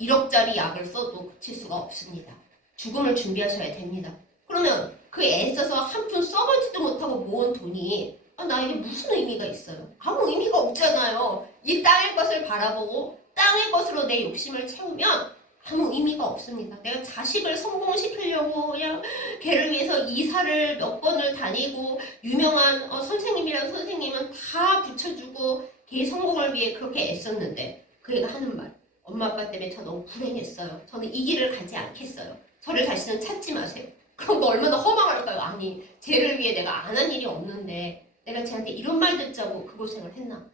1억짜리 약을 써도 고칠 수가 없습니다. 죽음을 준비하셔야 됩니다. 그러면 그 애써서 한 푼 써보지도 못하고 모은 돈이 나에게 무슨 의미가 있어요? 아무 의미가 없잖아요. 이 땅의 것을 바라보고 땅의 것으로 내 욕심을 채우면 아무 의미가 없습니다. 내가 자식을 성공시키려고 그냥 걔를 위해서 이사를 몇 번을 다니고 유명한 선생님이란 선생님은 다 붙여주고 걔 성공을 위해 그렇게 애썼는데 그 애가 하는 말 엄마 아빠 때문에 저 너무 불행했어요. 저는 이 길을 가지 않겠어요. 저를 다시는 찾지 마세요. 그럼 너 얼마나 허망할까요? 아니 쟤를 위해 내가 안 한 일이 없는데 내가 쟤한테 이런 말 듣자고 그 고생을 했나?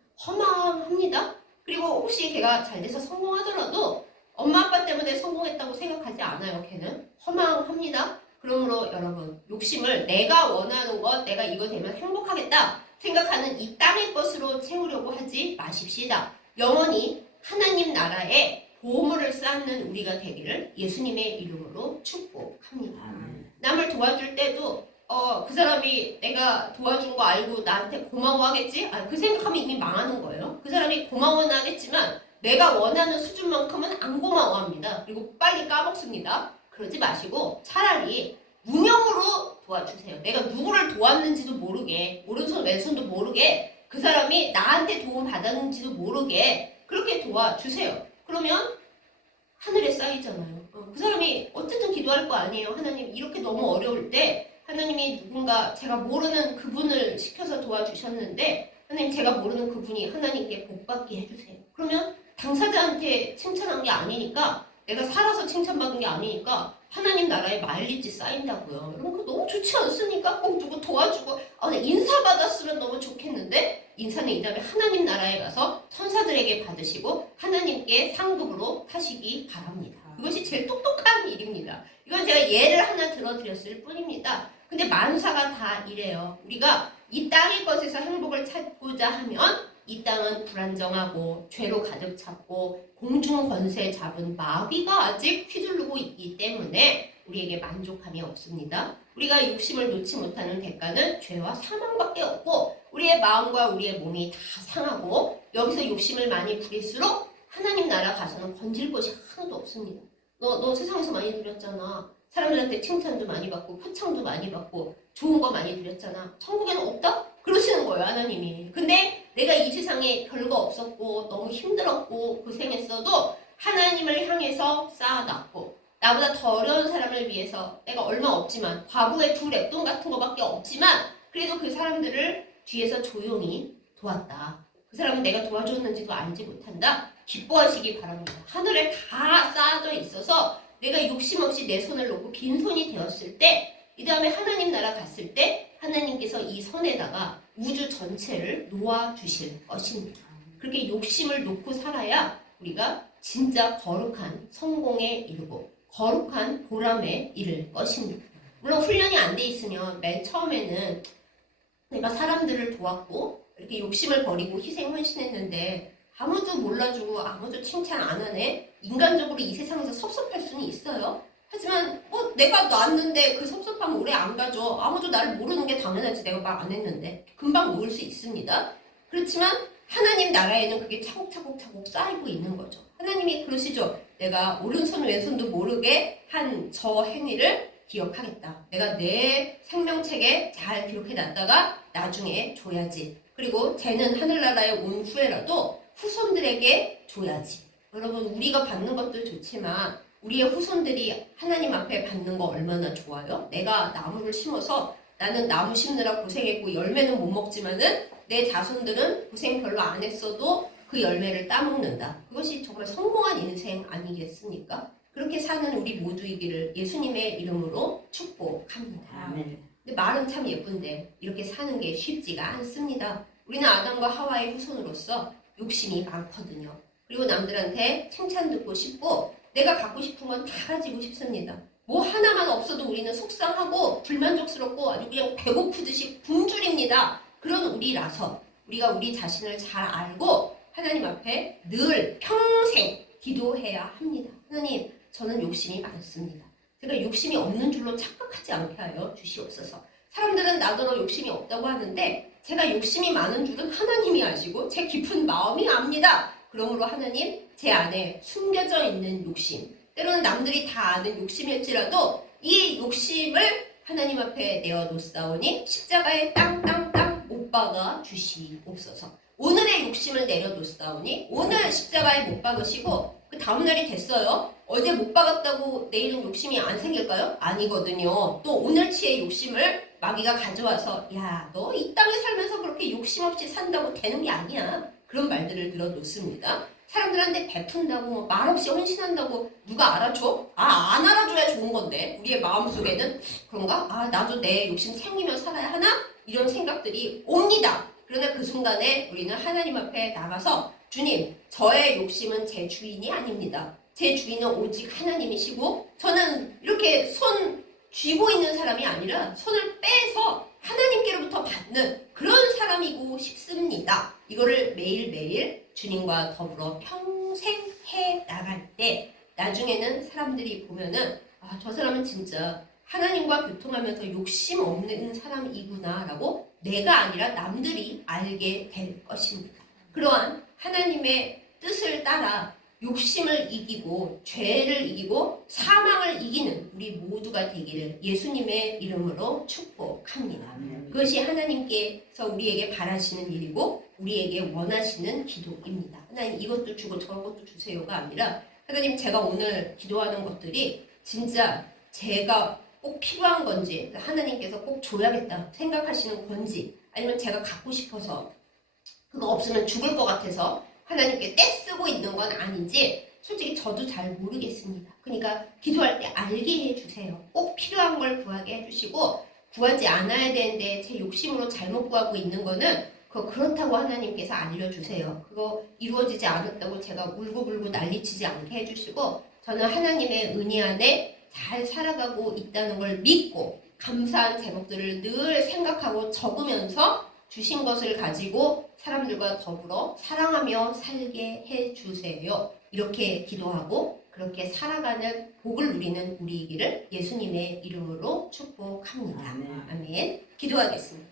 허망합니다. 그리고 혹시 걔가 잘 돼서 성공하더라도 엄마 아빠 때문에 성공했다고 생각하지 않아요. 걔는 허망합니다. 그러므로 여러분 욕심을 내가 원하는 것 내가 이거 되면 행복하겠다 생각하는 이 땅의 것으로 채우려고 하지 마십시다. 영원히 하나님 나라에 보물을 쌓는 우리가 되기를 예수님의 이름으로 축복합니다. 남을 도와줄 때도 그 사람이 내가 도와준 거 알고 나한테 고마워하겠지? 그 생각하면 이미 망하는 거예요. 그 사람이 고마워는 하겠지만 내가 원하는 수준만큼은 안 고마워합니다. 그리고 빨리 까먹습니다. 그러지 마시고 차라리 무념으로 도와주세요. 내가 누구를 도왔는지도 모르게 오른손 왼손도 모르게 그 사람이 나한테 도움 받았는지도 모르게 그렇게 도와주세요. 그러면 하늘에 쌓이잖아요. 그 사람이 어쨌든 기도할 거 아니에요. 하나님 이렇게 너무 어려울 때 하나님이 누군가 제가 모르는 그분을 시켜서 도와주셨는데 하나님 제가 모르는 그분이 하나님께 복받게 해주세요. 그러면 당사자한테 칭찬한 게 아니니까 내가 살아서 칭찬받은 게 아니니까 하나님 나라에 말리지 쌓인다고요. 여러분 그거 너무 좋지 않습니까? 꼭 누구 도와주고 인사받았으면 너무 좋겠는데 인사는 이 다음에 하나님 나라에 가서 천사들에게 받으시고 하나님께 상급으로 타시기 바랍니다. 이것이 제일 똑똑한 일입니다. 이건 제가 예를 하나 들어드렸을 뿐입니다. 근데 만사가 다 이래요. 우리가 이 땅의 것에서 행복을 찾고자 하면 이 땅은 불안정하고 죄로 가득 찼고 공중 권세 잡은 마귀가 아직 휘두르고 있기 때문에 우리에게 만족함이 없습니다. 우리가 욕심을 놓지 못하는 대가는 죄와 사망밖에 없고 우리의 마음과 우리의 몸이 다 상하고 여기서 욕심을 많이 부릴수록 하나님 나라 가서는 건질 것이 하나도 없습니다. 너 세상에서 많이 누렸잖아. 사람들한테 칭찬도 많이 받고 표창도 많이 받고 좋은 거 많이 누렸잖아. 천국에는 없다? 그러시는 거예요, 하나님이. 근데 내가 이 세상에 별거 없었고 너무 힘들었고 고생했어도 하나님을 향해서 쌓아놨고 나보다 더 어려운 사람을 위해서 내가 얼마 없지만 과부의 2 랩돈 같은 거밖에 없지만 그래도 그 사람들을 뒤에서 조용히 도왔다. 그 사람은 내가 도와줬는지도 알지 못한다. 기뻐하시기 바랍니다. 하늘에 다 쌓아져 있어서 내가 욕심 없이 내 손을 놓고 빈손이 되었을 때 이 다음에 하나님 나라 갔을 때 하나님께서 이 손에다가 우주 전체를 놓아주실 것입니다. 그렇게 욕심을 놓고 살아야 우리가 진짜 거룩한 성공에 이르고 거룩한 보람에 이를 것입니다. 물론 훈련이 안 돼 있으면 맨 처음에는 내가 사람들을 도왔고 이렇게 욕심을 버리고 희생 헌신했는데 아무도 몰라주고 아무도 칭찬 안 하네. 인간적으로 이 세상에서 섭섭할 수는 있어요. 하지만 내가 놨는데 그 섭섭함 오래 안 가죠. 아무도 나를 모르는 게 당연하지. 내가 말 안 했는데 금방 놓을 수 있습니다. 그렇지만 하나님 나라에는 그게 차곡차곡 쌓이고 있는 거죠. 하나님이 그러시죠. 내가 오른손 왼손도 모르게 한 저 행위를 기억하겠다. 내가 내 생명책에 잘 기록해놨다가 나중에 줘야지. 그리고 쟤는 하늘나라에 온 후에라도 후손들에게 줘야지. 여러분 우리가 받는 것도 좋지만 우리의 후손들이 하나님 앞에 받는 거 얼마나 좋아요? 내가 나무를 심어서 나는 나무 심느라 고생했고 열매는 못 먹지만은 내 자손들은 고생 별로 안 했어도 그 열매를 따먹는다. 그것이 정말 성공한 인생 아니겠습니까? 그렇게 사는 우리 모두이기를 예수님의 이름으로 축복합니다. 아멘. 근데 말은 참 예쁜데 이렇게 사는 게 쉽지가 않습니다. 우리는 아담과 하와의 후손으로서 욕심이 많거든요. 그리고 남들한테 칭찬 듣고 싶고 내가 갖고 싶은 건 다 가지고 싶습니다. 뭐 하나만 없어도 우리는 속상하고 불만족스럽고 아주 그냥 배고프듯이 굶주립니다. 그런 우리라서 우리가 우리 자신을 잘 알고 하나님 앞에 늘 평생 기도해야 합니다. 하나님, 저는 욕심이 많습니다. 제가 욕심이 없는 줄로 착각하지 않게 하여 주시옵소서. 사람들은 나더러 욕심이 없다고 하는데 제가 욕심이 많은 줄은 하나님이 아시고 제 깊은 마음이 압니다. 그러므로 하나님, 제 안에 숨겨져 있는 욕심, 때로는 남들이 다 아는 욕심일지라도 이 욕심을 하나님 앞에 내어놓사오니 십자가에 땅땅땅 못 박아 주시옵소서. 오늘의 욕심을 내려놓사오니 오늘 십자가에 못 박으시고 그 다음날이 됐어요. 어제 못 박았다고 내일은 욕심이 안 생길까요? 아니거든요. 또 오늘치의 욕심을 마귀가 가져와서 야, 너 이 땅에 살면서 그렇게 욕심 없이 산다고 되는 게 아니야. 그런 말들을 들어놓습니다. 사람들한테 베푼다고 말없이 헌신한다고 누가 알아줘? 안 알아줘야 좋은 건데 우리의 마음속에는 그런가? 나도 내 욕심 챙기며 살아야 하나? 이런 생각들이 옵니다. 그러나 그 순간에 우리는 하나님 앞에 나가서 주님, 저의 욕심은 제 주인이 아닙니다. 제 주인은 오직 하나님이시고 저는 이렇게 손 쥐고 있는 사람이 아니라 손을 빼서 하나님께로부터 받는 그런 사람이고 싶습니다. 이거를 매일매일 주님과 더불어 평생 해 나갈 때 나중에는 사람들이 보면은 저 사람은 진짜 하나님과 교통하면서 욕심 없는 사람이구나 라고 내가 아니라 남들이 알게 될 것입니다. 그러한 하나님의 뜻을 따라 욕심을 이기고 죄를 이기고 사망을 이기는 우리 모두가 되기를 예수님의 이름으로 축복합니다. 아멘. 그것이 하나님께서 우리에게 바라시는 일이고 우리에게 원하시는 기도입니다. 하나님 이것도 주고 저것도 주세요가 아니라 하나님 제가 오늘 기도하는 것들이 진짜 제가 꼭 필요한 건지 하나님께서 꼭 줘야겠다 생각하시는 건지 아니면 제가 갖고 싶어서 그거 없으면 죽을 것 같아서 하나님께 떼쓰고 있는 건 아닌지 솔직히 저도 잘 모르겠습니다. 그러니까 기도할 때 알게 해주세요. 꼭 필요한 걸 구하게 해주시고 구하지 않아야 되는데 제 욕심으로 잘못 구하고 있는 거는 그거 그렇다고 하나님께서 알려주세요. 그거 이루어지지 않았다고 제가 울고불고 난리치지 않게 해주시고 저는 하나님의 은혜 안에 잘 살아가고 있다는 걸 믿고 감사한 제목들을 늘 생각하고 적으면서 주신 것을 가지고 사람들과 더불어 사랑하며 살게 해주세요. 이렇게 기도하고 그렇게 살아가는 복을 누리는 우리이기를 예수님의 이름으로 축복합니다. 아멘. 기도하겠습니다.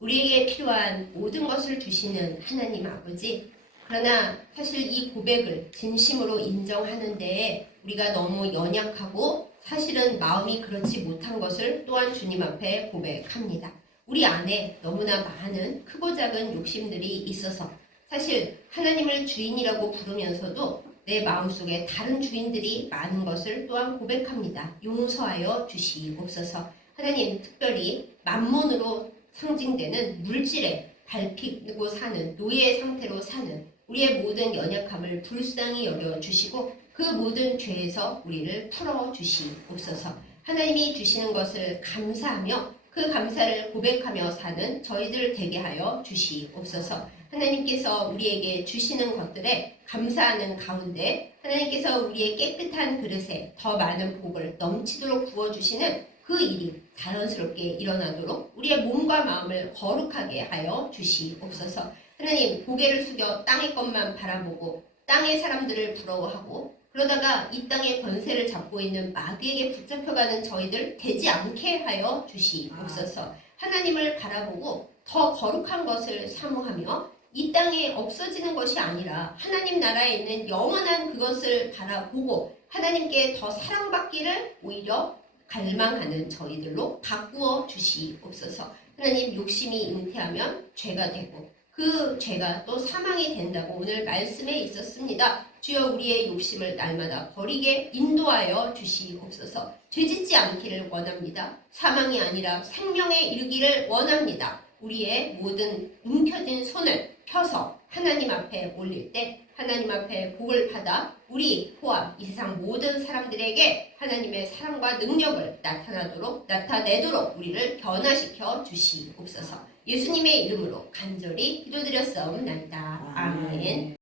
우리에게 필요한 모든 것을 주시는 하나님 아버지, 그러나 사실 이 고백을 진심으로 인정하는 데에 우리가 너무 연약하고 사실은 마음이 그렇지 못한 것을 또한 주님 앞에 고백합니다. 우리 안에 너무나 많은 크고 작은 욕심들이 있어서 사실 하나님을 주인이라고 부르면서도 내 마음속에 다른 주인들이 많은 것을 또한 고백합니다. 용서하여 주시옵소서. 하나님, 특별히 만몬으로 상징되는 물질에 밟히고 사는 노예 상태로 사는 우리의 모든 연약함을 불쌍히 여겨주시고 그 모든 죄에서 우리를 풀어주시옵소서. 하나님이 주시는 것을 감사하며 그 감사를 고백하며 사는 저희들 되게 하여 주시옵소서. 하나님께서 우리에게 주시는 것들에 감사하는 가운데 하나님께서 우리의 깨끗한 그릇에 더 많은 복을 넘치도록 부어주시는 그 일이 자연스럽게 일어나도록 우리의 몸과 마음을 거룩하게 하여 주시옵소서. 하나님, 고개를 숙여 땅의 것만 바라보고 땅의 사람들을 부러워하고 그러다가 이 땅의 권세를 잡고 있는 마귀에게 붙잡혀가는 저희들 되지 않게 하여 주시옵소서. 하나님을 바라보고 더 거룩한 것을 사모하며 이 땅에 없어지는 것이 아니라 하나님 나라에 있는 영원한 그것을 바라보고 하나님께 더 사랑받기를 오히려 갈망하는 저희들로 바꾸어 주시옵소서. 하나님, 욕심이 잉태하면 죄가 되고 그 죄가 또 사망이 된다고 오늘 말씀에 있었습니다. 주여 우리의 욕심을 날마다 버리게 인도하여 주시옵소서. 죄짓지 않기를 원합니다. 사망이 아니라 생명에 이르기를 원합니다. 우리의 모든 움켜진 손을 펴서 하나님 앞에 올릴 때 하나님 앞에 복을 받아 우리 포함 이 세상 모든 사람들에게 하나님의 사랑과 능력을 나타내도록 우리를 변화시켜 주시옵소서. 예수님의 이름으로 간절히 기도드렸사옵나이다. 아멘.